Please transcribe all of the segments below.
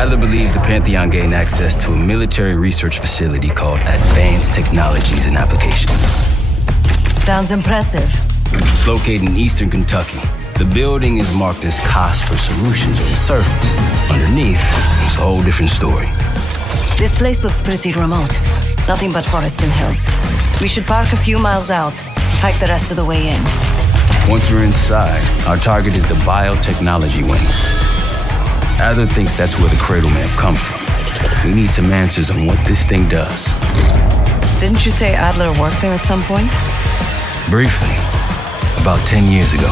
Adler believed the Pantheon gained access to a military research facility called Advanced Technologies and Applications. Sounds impressive. It's located in eastern Kentucky. The building is marked as COSPER Solutions on the surface. Underneath, it's a whole different story. This place looks pretty remote. Nothing but forest and hills. We should park a few miles out, hike the rest of the way in. Once we're inside, our target is the biotechnology wing. Adler thinks that's where the Cradle may have come from. We need some answers on what this thing does. Didn't you say Adler worked there at some point? Briefly, about 10 years ago.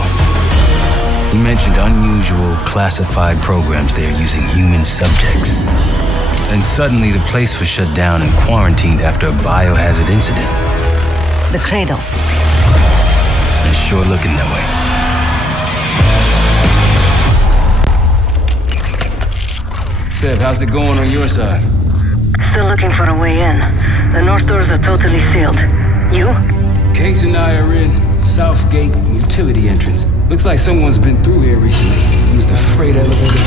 He mentioned unusual, classified programs there using human subjects. And suddenly the place was shut down and quarantined after a biohazard incident. The Cradle. It's sure looking that way. Seb, how's it going on your side? Still looking for a way in. The north doors are totally sealed. You? Case and I are in South Gate utility entrance. Looks like someone's been through here recently. Used a freight elevator.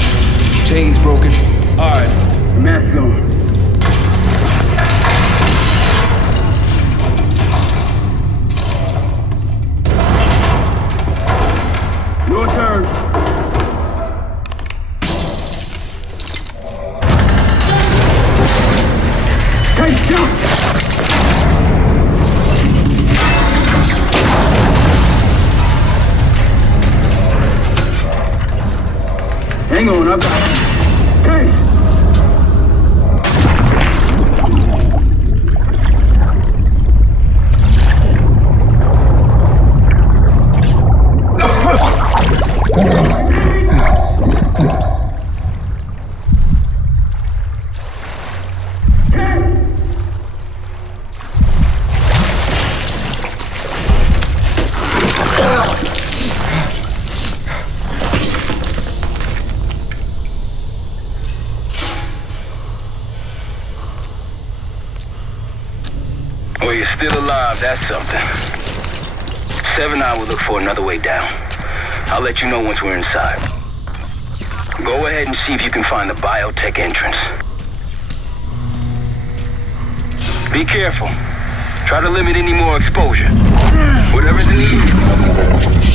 Chains broken. All right, mask on. Your turn. Take shot! Hang on, I've got it. Hey! Well, you're still alive, that's something. 7 I will look for another way down. I'll let you know once we're inside. Go ahead and see if you can find the biotech entrance. Be careful. Try to limit any more exposure. Whatever's needed.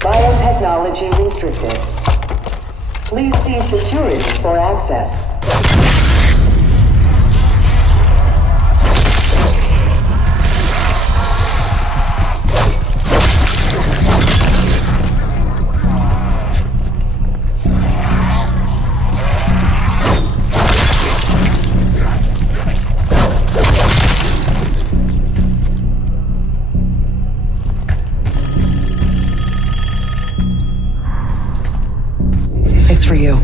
Biotechnology restricted. Please see security for access. It's for you.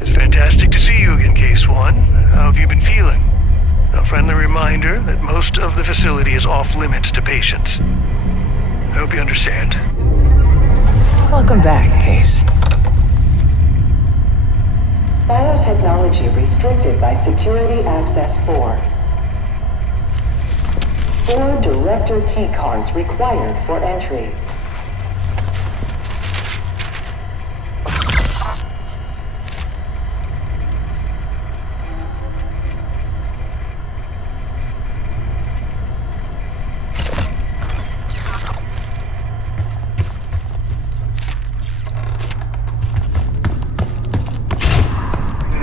It's fantastic to see you again, Case One. How have you been feeling? A friendly reminder that most of the facility is off limits to patients. I hope you understand. Welcome back, Case. Biotechnology restricted by Security Access 4. 4 director keycards required for entry.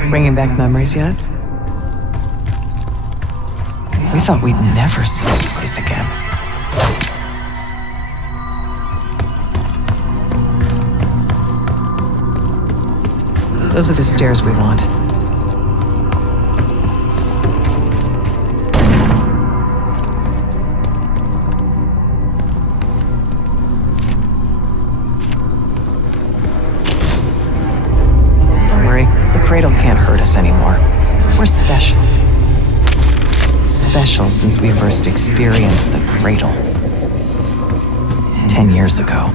Bringing back memories yet? We thought we'd never see this place again. Those are the stairs we want. Don't worry, the cradle can't hurt us anymore. We're special. Special since we first experienced the cradle 10 years ago.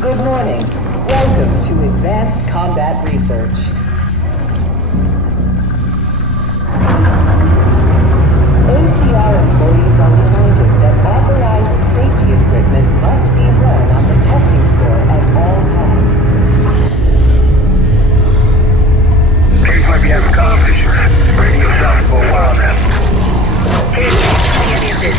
Good morning. Welcome to Advanced Combat Research. ACR employees are reminded that authorized safety equipment must be run on the testing floor at all times. Case might be having comm issues. Radio south for a while now. Hey, can't see any of this.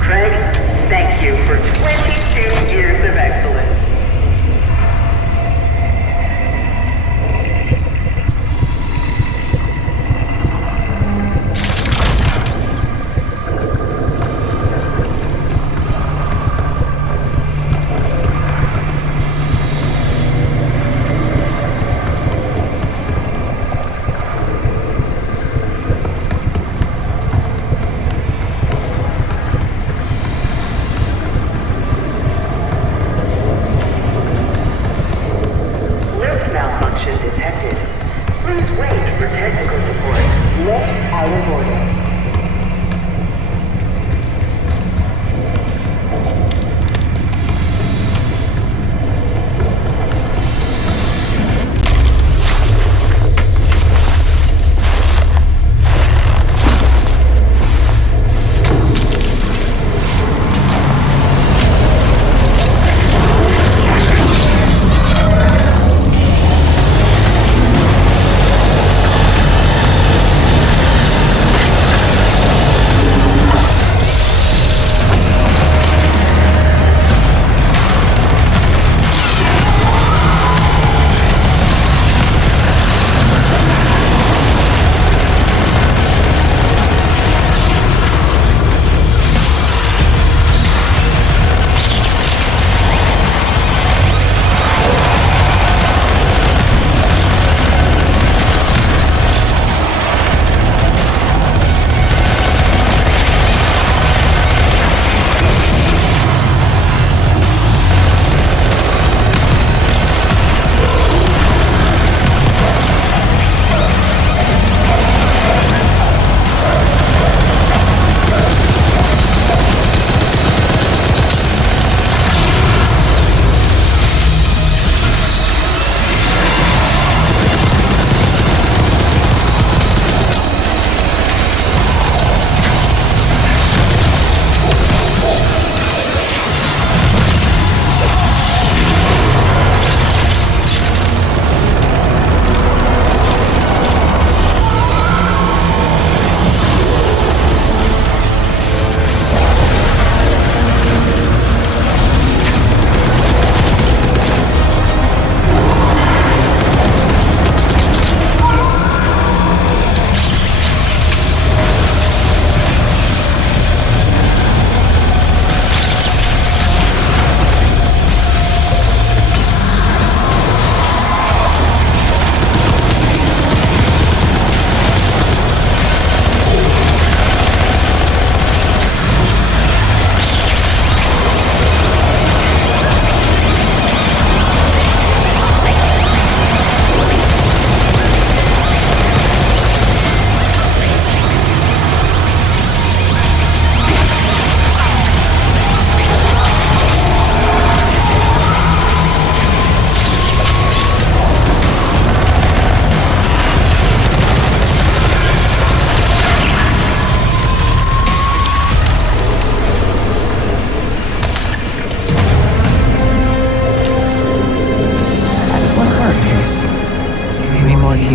Craig, thank you for 22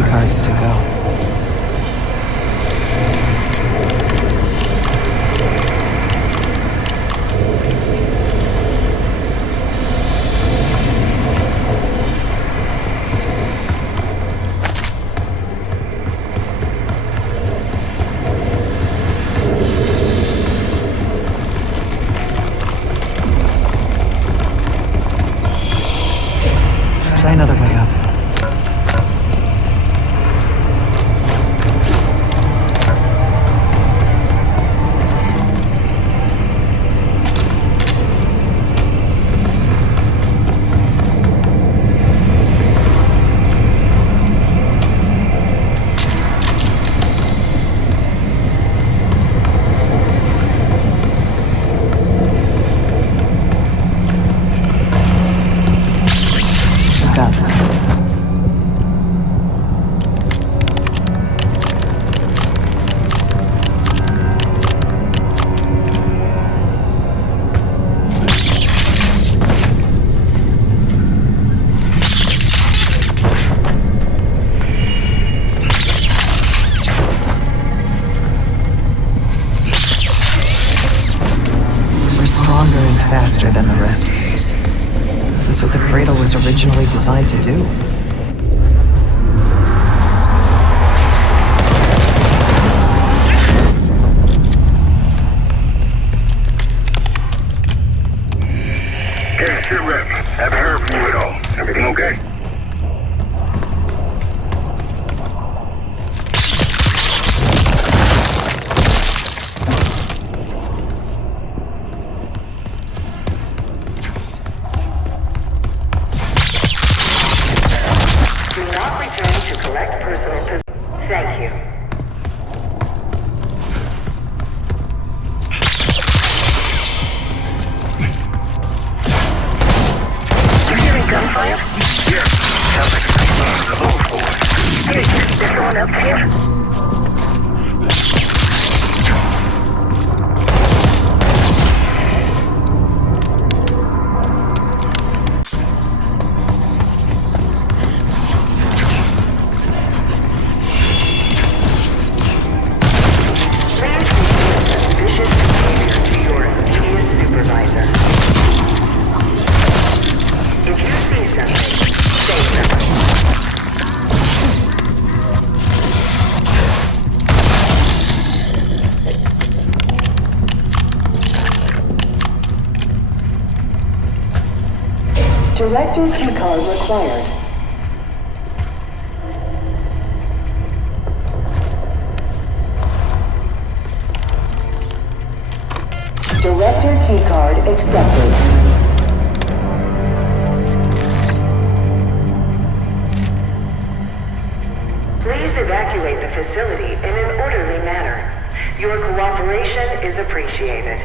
cards to go. Try another way up. Got it. We're stronger and faster than the rest, Case. That's what the cradle was originally designed to do. Hey, sit rep. Haven't heard from you at all. Everything okay? Do not return to collect personal possessions. Thank you. You hearing gunfire? Yeah. Sounds like a little force. Hey, there's someone else here? Director keycard required. Director keycard accepted. Please evacuate the facility in an orderly manner. Your cooperation is appreciated.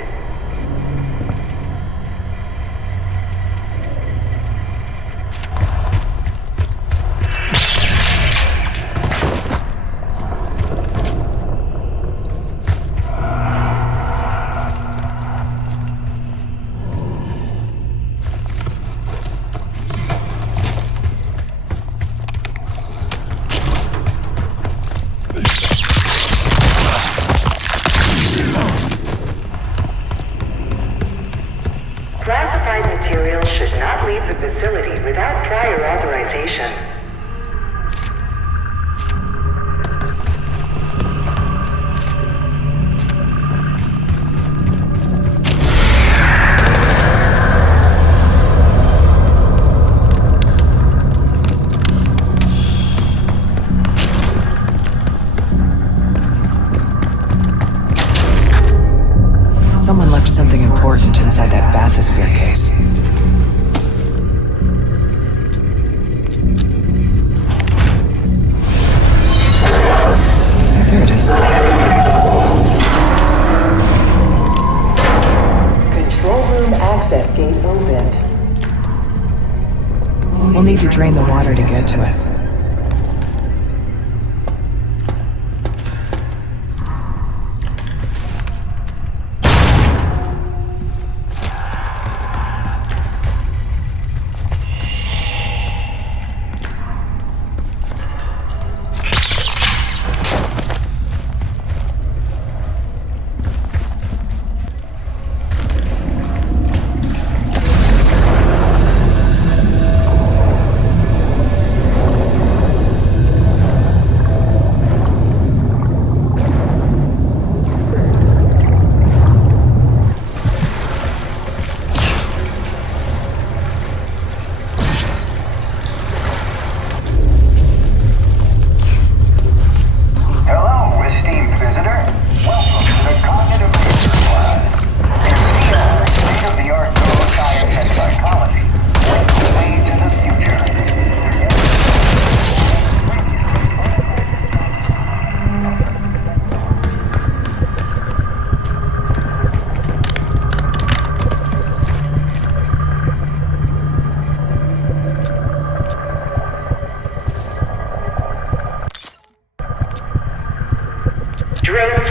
Classified material should not leave the facility without prior authorization. Someone left something important inside that bathysphere case. Here it is. Control room access gate opened. We'll need to drain the water to get to it.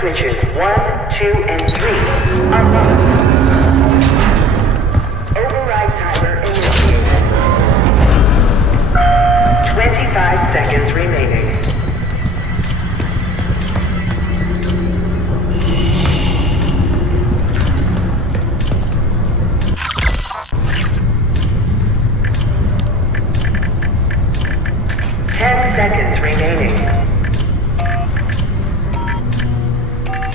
switches 1, 2, and 3 unlocked. Override timer initiated. 25 seconds remaining. Seconds remaining.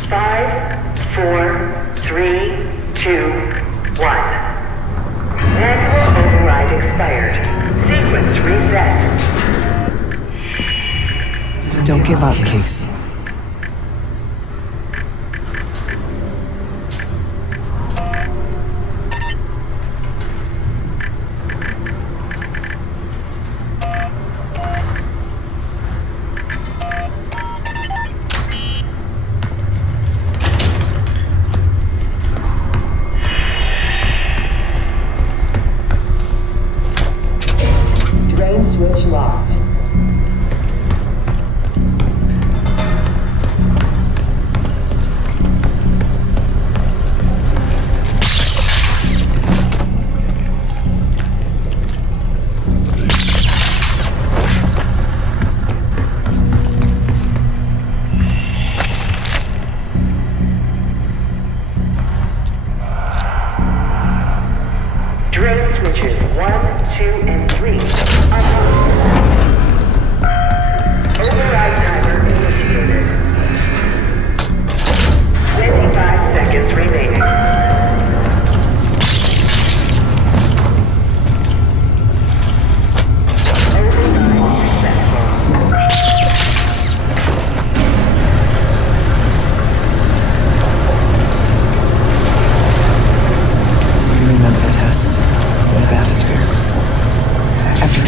5, 4, 3, 2, 1. Manual override expired. Sequence reset. Don't give up, Case. Switch locked. Drain switches 1, 2, and 3 unlocked. Override timer initiated. 25 seconds remaining. You remember the tests in the bathysphere. After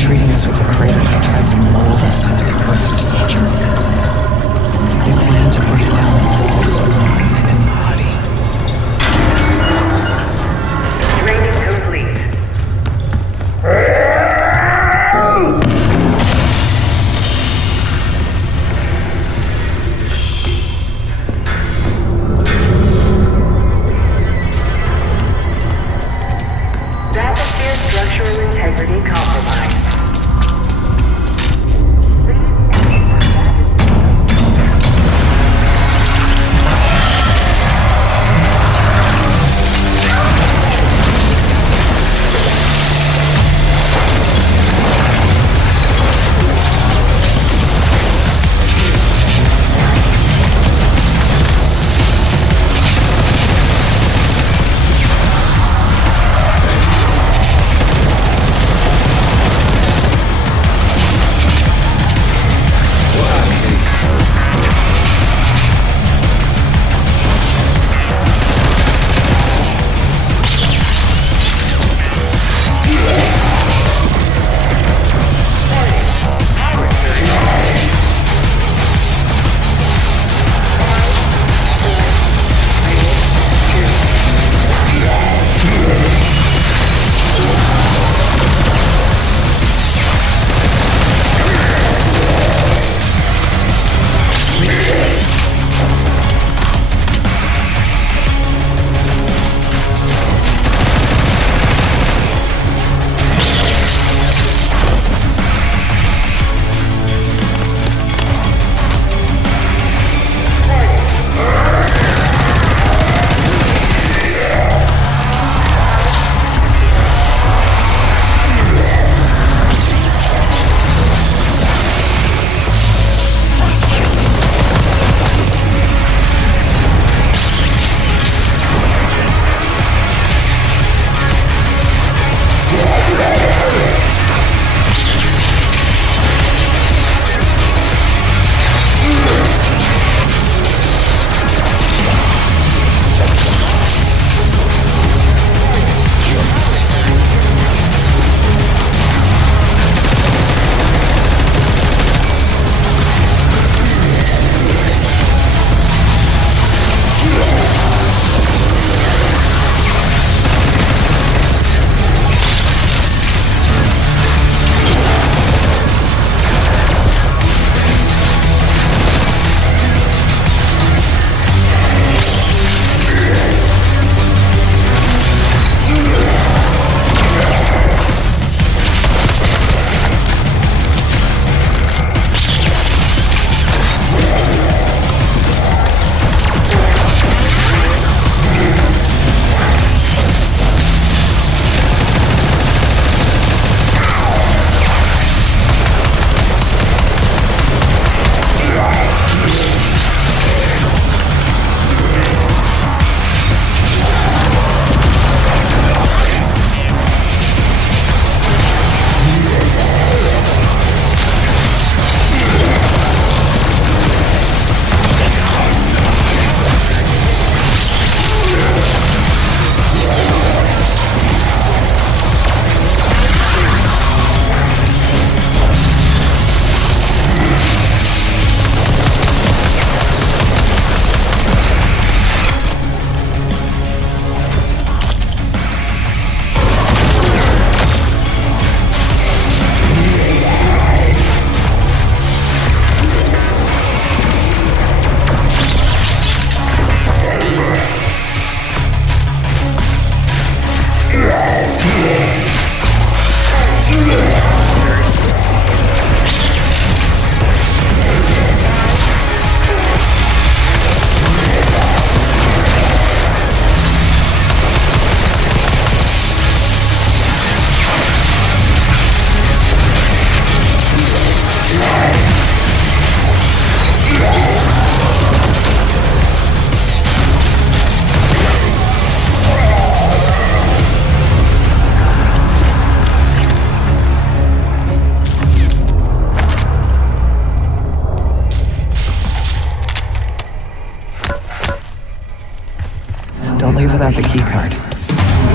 got the keycard.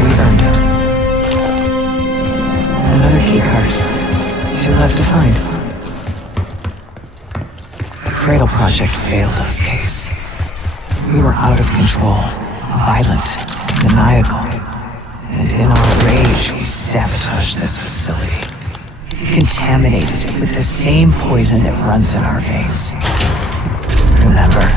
We earned it. Another keycard. 2 left to find. The Cradle Project failed us, Case. We were out of control, violent, maniacal. And in our rage, we sabotaged this facility. Contaminated it with the same poison that runs in our veins. Remember?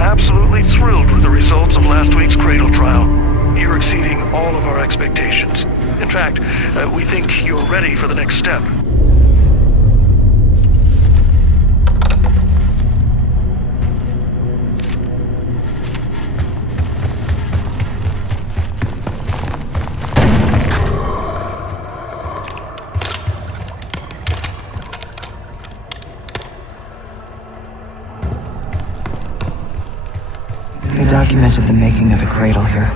Absolutely thrilled with the results of last week's Cradle trial. You're exceeding all of our expectations. In fact, we think you're ready for the next step. Documented the making of the Cradle here.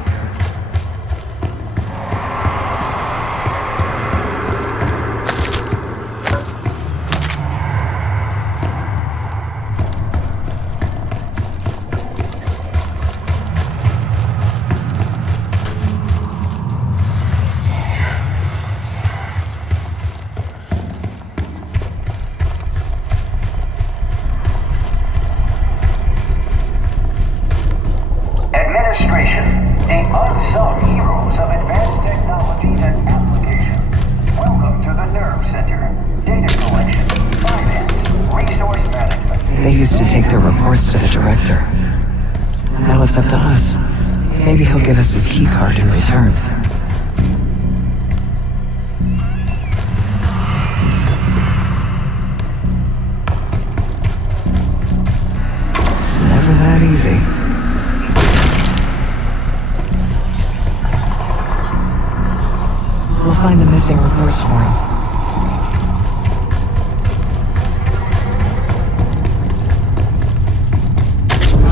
To the director. Now it's up to us. Maybe he'll give us his keycard in return. It's never that easy. We'll find the missing reports for him.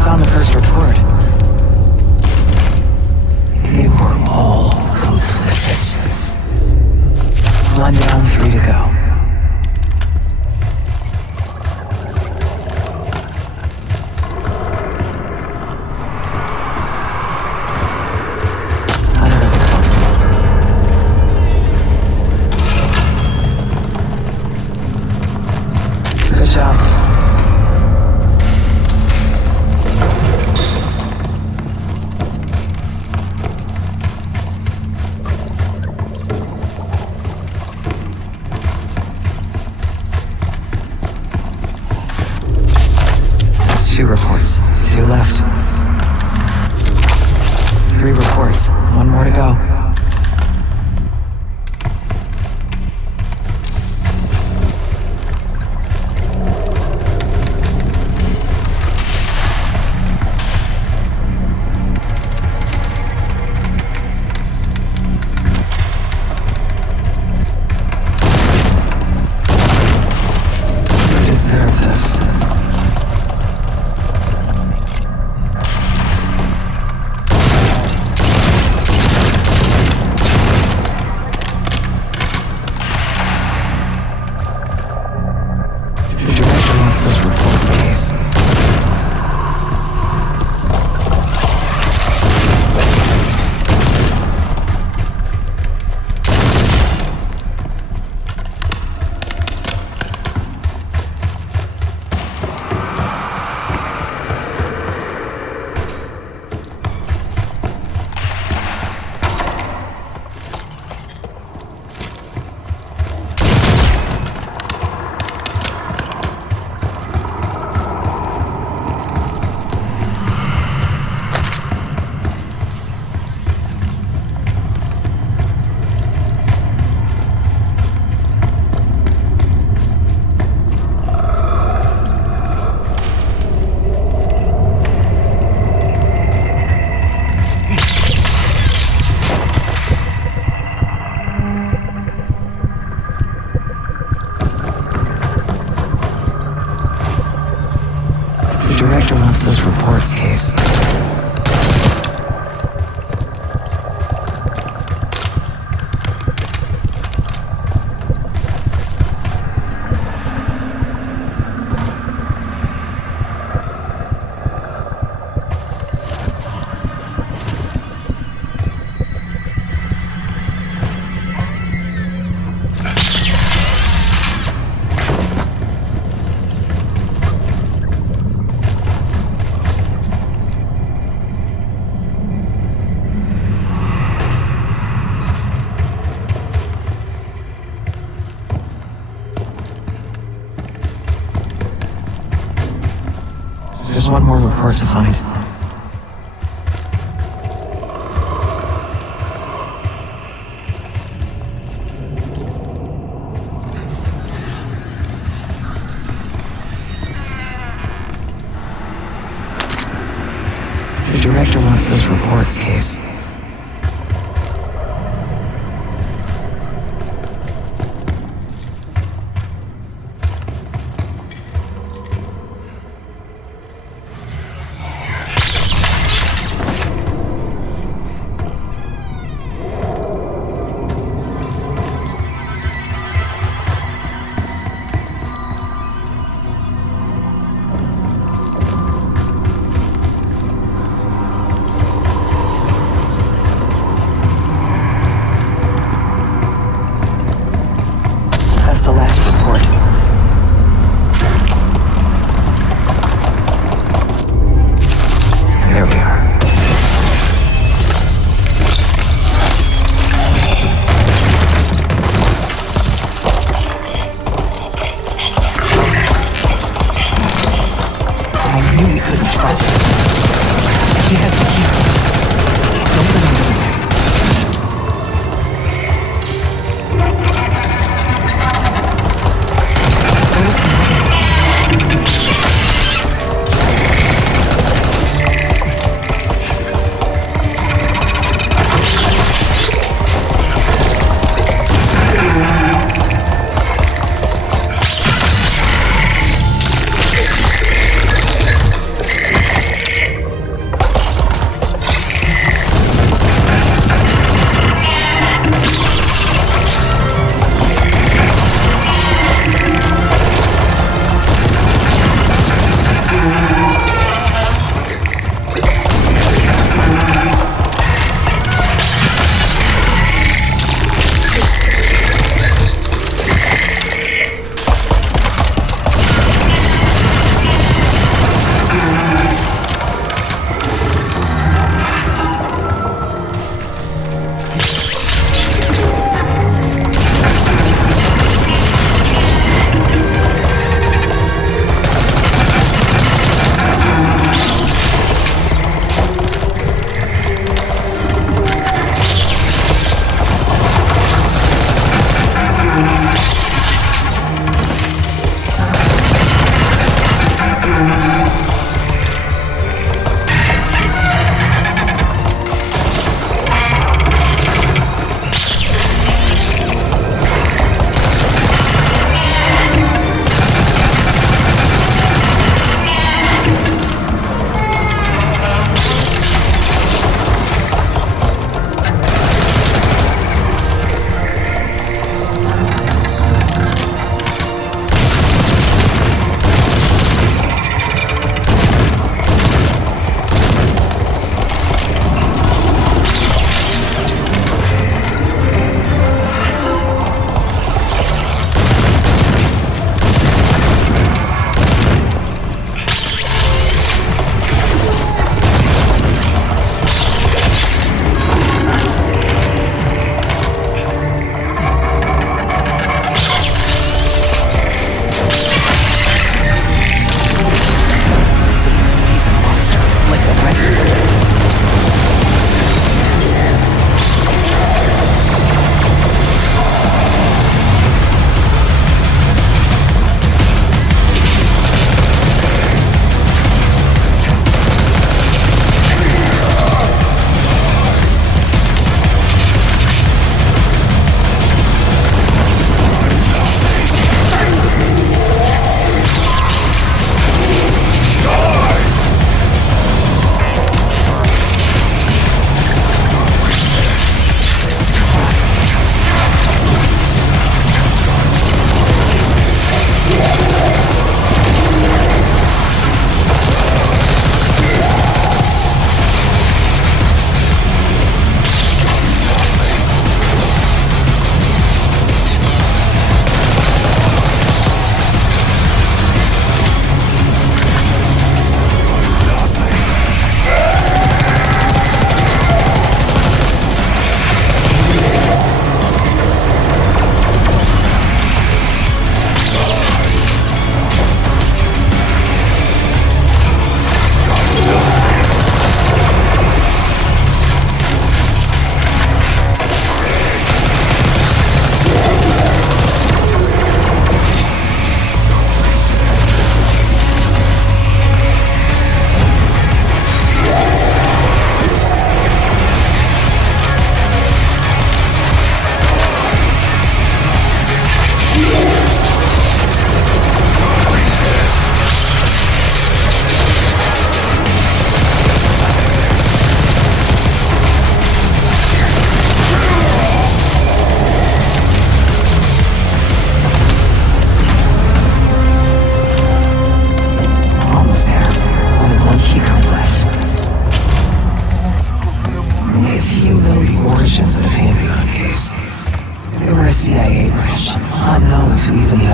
Found the first report. They were all complicit. 1 down, 3 to go. Good job. That's 2 reports. 2 left. 3 reports. 1 more to go. deserve this. The director wants those reports, Case. The director wants those reports, Case. There's one more report to find. The director wants those reports, Case. That's the last report. There we are. I knew we couldn't trust him. He has the key. Don't let him go back.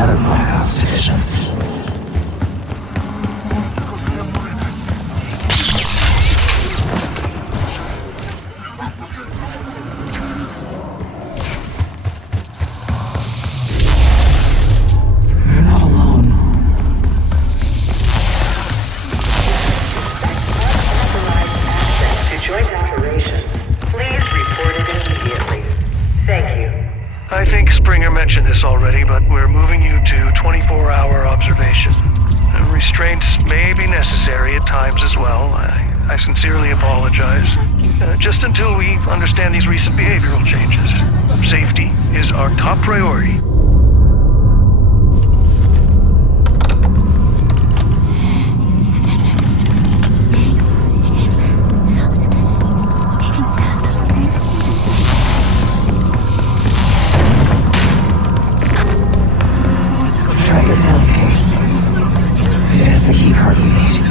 other Black Ops divisions. You're not alone. To joint operation, please report it immediately. Thank you. I think Springer mentioned this already, but we're moving you to 24-hour observation. Restraints may be necessary at times as well. I sincerely apologize. Just until we understand these recent behavioral changes. Safety is our top priority. Drag it down, Case. It has the keycard we need.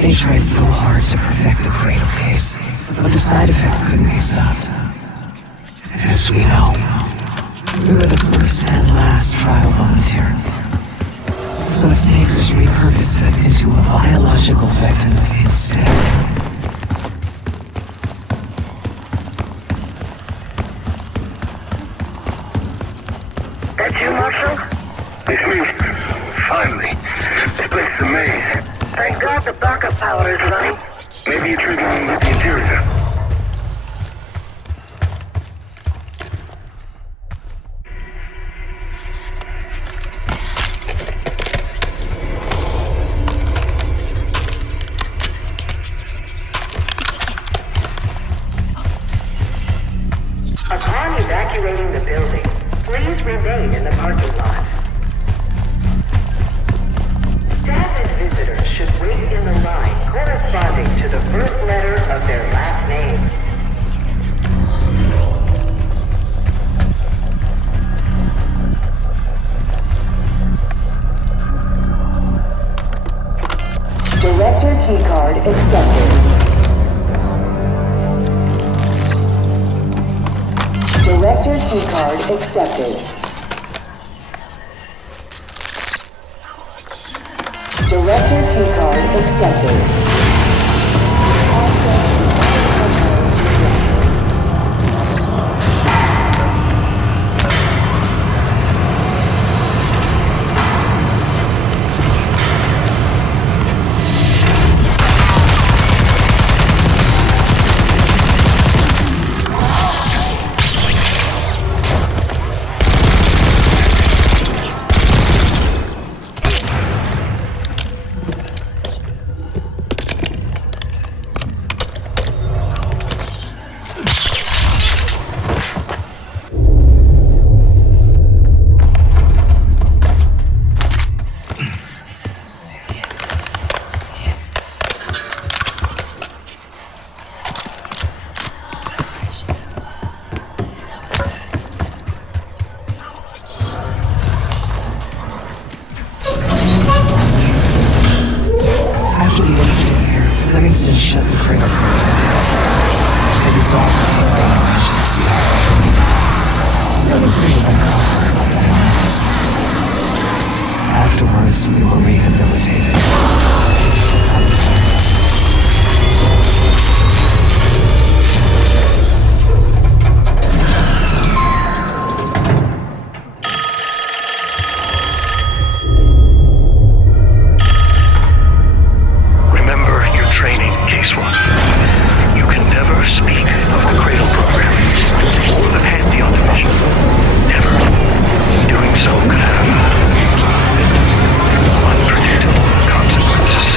They tried so hard to perfect the cradle case, but the side effects couldn't be stopped. As we know, we were the first and last trial volunteer. So its makers repurposed it into a biological weapon instead. That you, Marshal? It's me. Finally. This place is a maze. Thank God the backup power is running. Maybe you're triggering with the interior. Upon evacuating the building, please remain in the parking lot. Staff and visitors should wait in the line corresponding to the first letter of their last name. Director keycard accepted. Director keycard accepted. Director keycard accepted. Access to technology granted. After the incident here, Livingston shut the cradle project down. They dissolved the program into the sea. Livingston was uncovered by the Emergence. Afterwards, we were rehabilitated. Remember your training, Case 1. You can never speak of the Cradle program or the Pantheon division. Never. Doing so could have unpredictable consequences.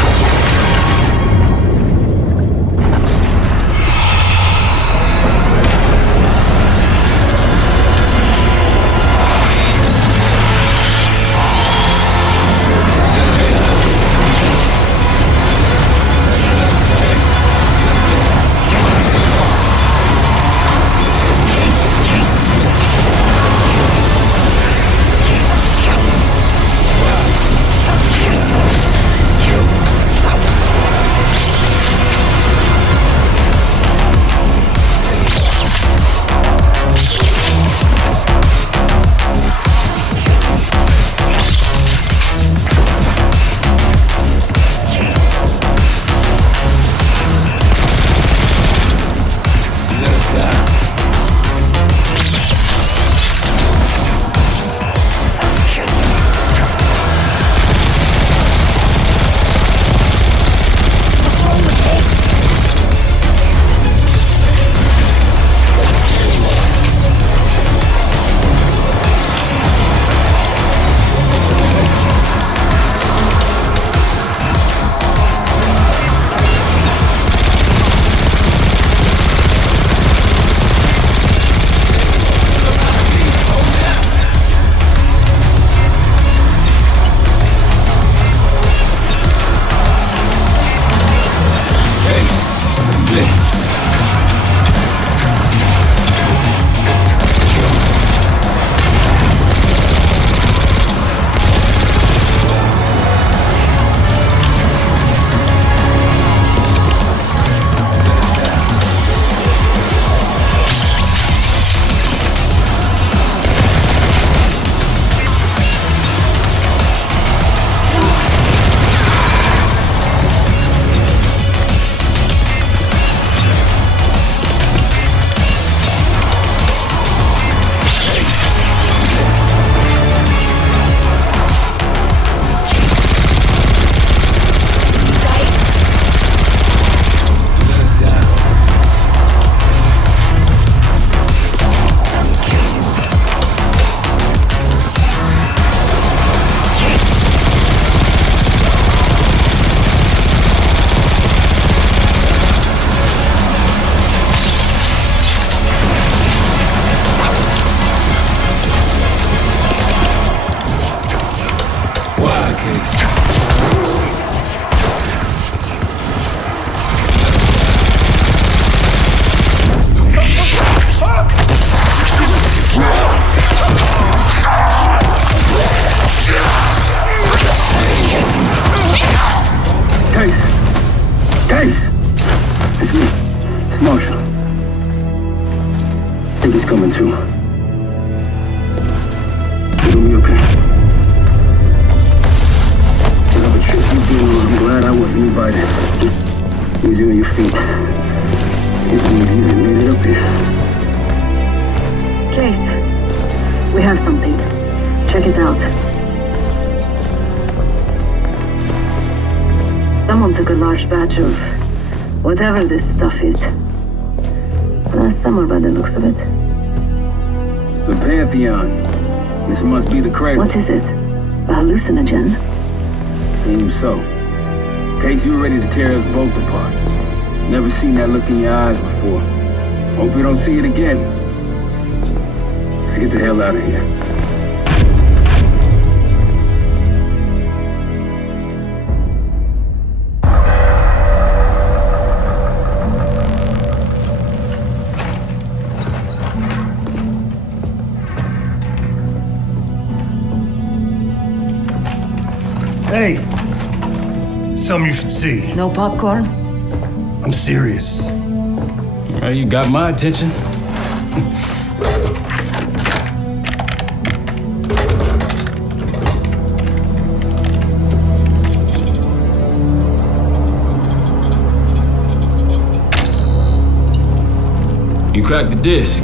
Case! It's me. It's Marshall. I think he's coming too. It'll be okay. Whatever trip you've been on, I'm glad I wasn't invited. Easy on your feet. Can't believe you even made it up here. Case, we have something. Check it out. Someone took a large batch of whatever this stuff is. Last summer by the looks of it. The Pantheon. This must be the cradle. What is it? A hallucinogen? Seems so. Case, you were ready to tear us both apart. Never seen that look in your eyes before. Hope we don't see it again. Let's get the hell out of here. Hey, something you should see. No popcorn? I'm serious. Well, you got my attention. You cracked the disc.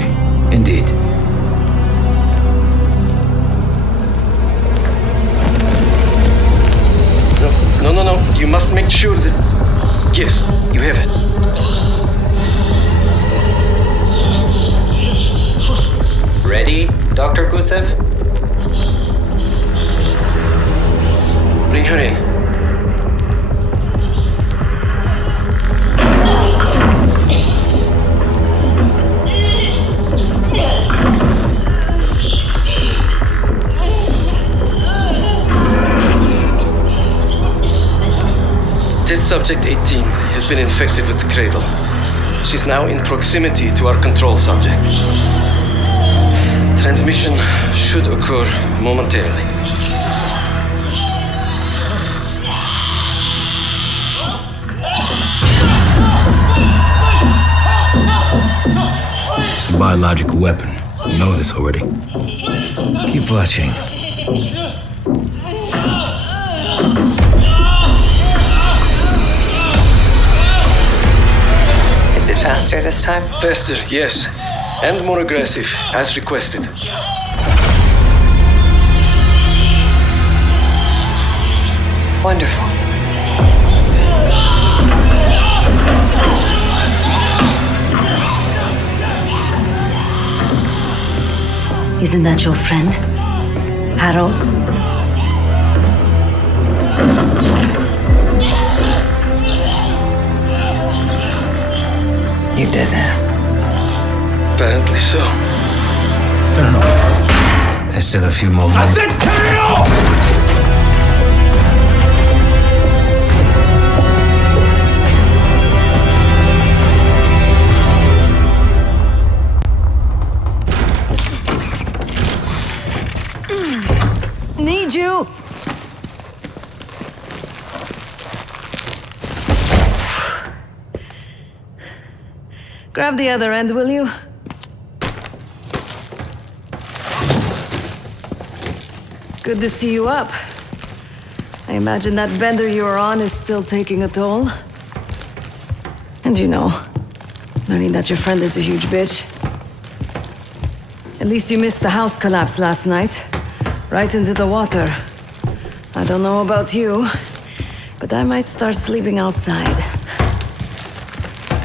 Indeed. No. You must make sure that... Yes, you have it. Ready, Dr. Gusev? Bring her in. Test subject 18 has been infected with the cradle. She's now in proximity to our control subject. Transmission should occur momentarily. It's a biological weapon. You know this already. Keep watching. Is it faster this time? Faster, yes. And more aggressive, as requested. Wonderful. Isn't that your friend? Harrow? You did it. Apparently so. No. There's still a few more moments. Need you! Grab the other end, will you? Good to see you up. I imagine that bender you were on is still taking a toll. And you know, learning that your friend is a huge bitch. At least you missed the house collapse last night. Right into the water. I don't know about you, but I might start sleeping outside.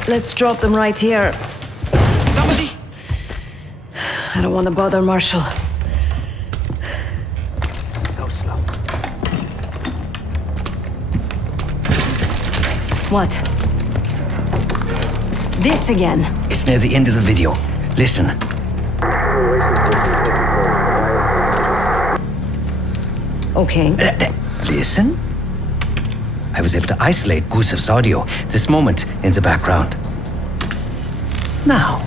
Let's drop them right here. Somebody! I don't want to bother Marshall. So slow. What? This again? It's near the end of the video. Listen. Okay. Listen? I was able to isolate Gusev's audio this moment in the background. Now.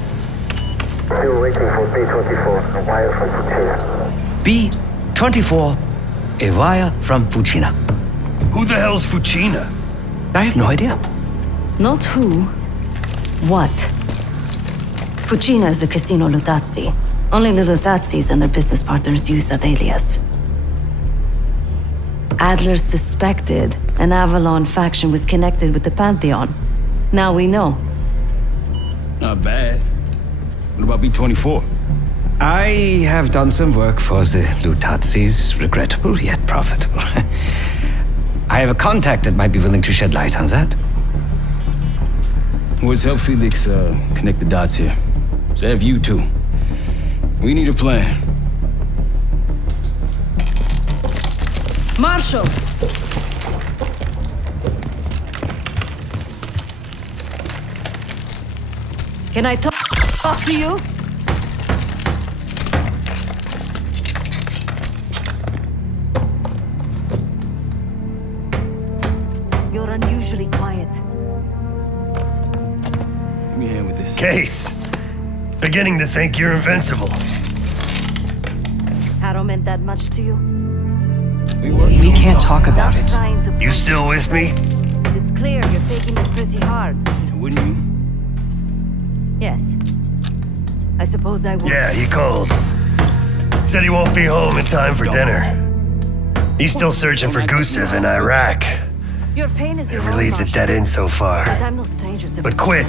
Still waiting for B-24, a wire from Fucina. B-24, a wire from Fucina. Who the hell's Fucina? I have no idea. Not who, what. Fucina is a casino Lutazzi. Only the Lutazzis and their business partners use that alias. Adler suspected an Avalon faction was connected with the Pantheon. Now we know. Not bad. What about B-24? I have done some work for the Lutazzis, regrettable yet profitable. I have a contact that might be willing to shed light on that. Let's help Felix connect the dots here. So have you two. We need a plan. Marshal! Can I talk to you? You're unusually quiet. Give me a hand with this. Case. Beginning to think you're invincible. Harrow meant that much to you? We can't talk about it. You still with me? It's clear you're taking it pretty hard. Wouldn't you? Yes. I suppose I will. Yeah, he called. Said he won't be home in time for dinner. He's still searching for Gusev in Iraq. Your pain is your Never own, leads a Marshal. dead end so far. But I'm no stranger to But quit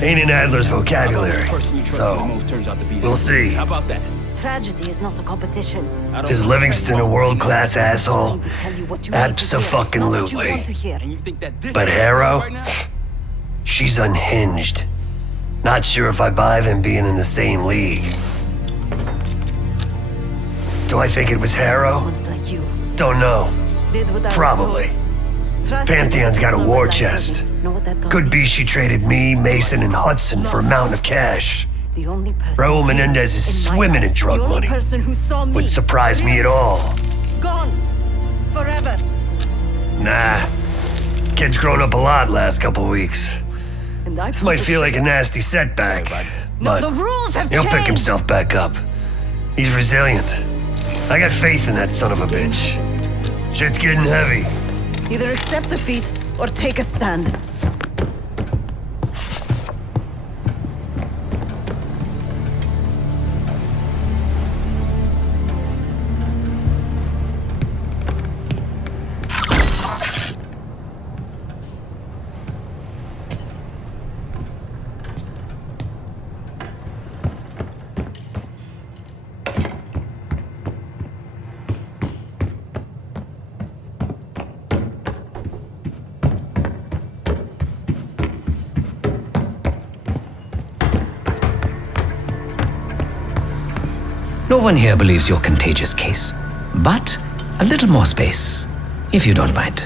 ain't in Adler's vocabulary. So, we'll see. How about that? Tragedy is not a competition. Is Livingston a world-class asshole? Abso-fucking-lutely. And you think that this But is Harrow? right now? She's unhinged. Not sure if I buy them being in the same league. Do I think it was Harrow? Ones like you Don't know. did what I was Probably. told. Trust Pantheon's me, got a know war what I chest. did. Know what that got Could me. be she traded me, Mason, and Hudson for a mountain of cash. The only person Raul Menendez is in my swimming in life, drug the only money. person who saw me. Wouldn't surprise me at all. Gone. Forever. Nah. Kid's grown up a lot last couple weeks. And I This might feel like a nasty setback, No, the but rules have he'll pick changed. himself back up. He's resilient. I got faith in that son of a bitch. Shit's getting heavy. Either accept defeat or take a stand. No one here believes your contagious case. But a little more space, if you don't mind.